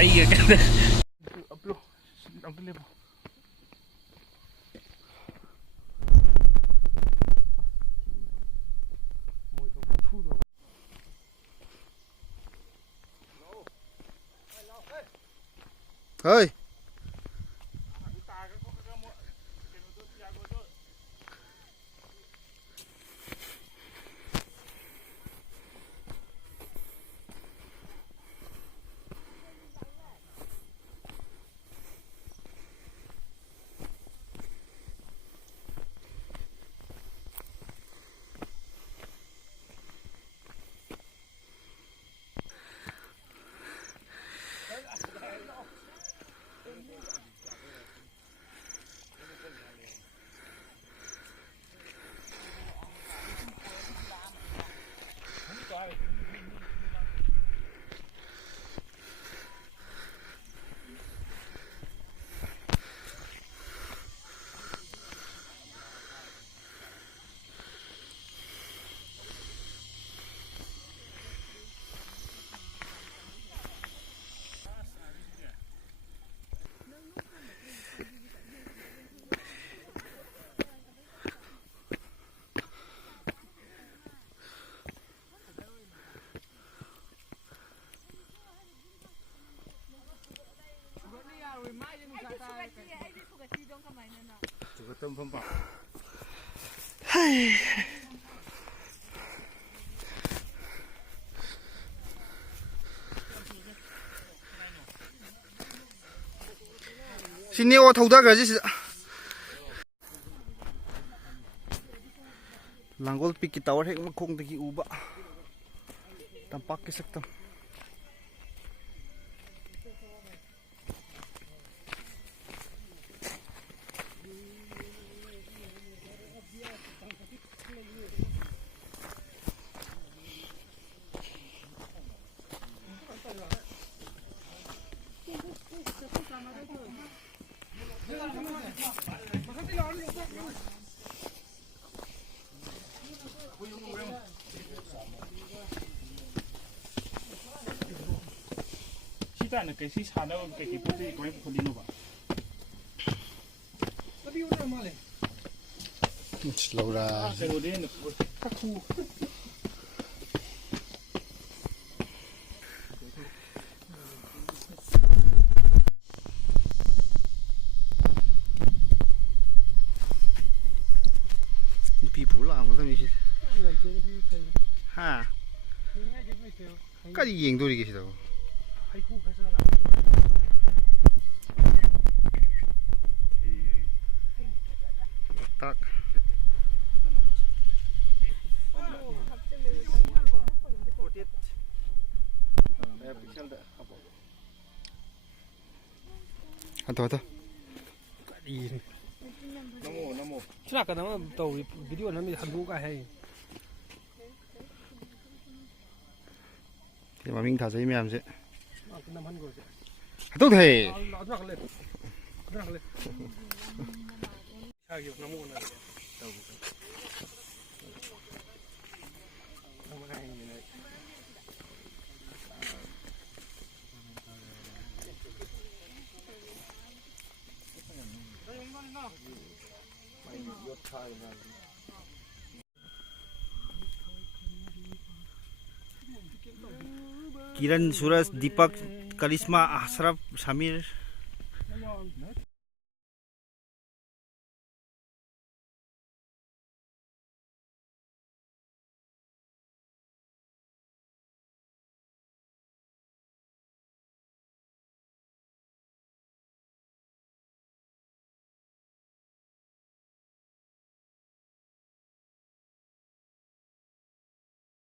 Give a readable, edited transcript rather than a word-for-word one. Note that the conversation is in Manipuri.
cái cái ấp luôn đóng cái lên ơi tâm phong bảo xin yêu thâu ra cái gì langgol pikir tawar hek makong tegi uba tampak ke sektam kita nak kasi sana kasi putih kau yang putih nu ba tapi orang malah slow ra kalau dia nak kaku pi pulang kan ni ha cái gì nhìn tôi đi kìa đâu tak atau namo Sina ka naman tàu video namin handu ka hay. thì mà mình thả giấy mềm chứ Nam han go. tốt thế Adna ka le. Adna ka le. Sa gyud namo na. Tàu. Namo na ni na. Kiran Suraj Deepak Karisma Ashraf Samir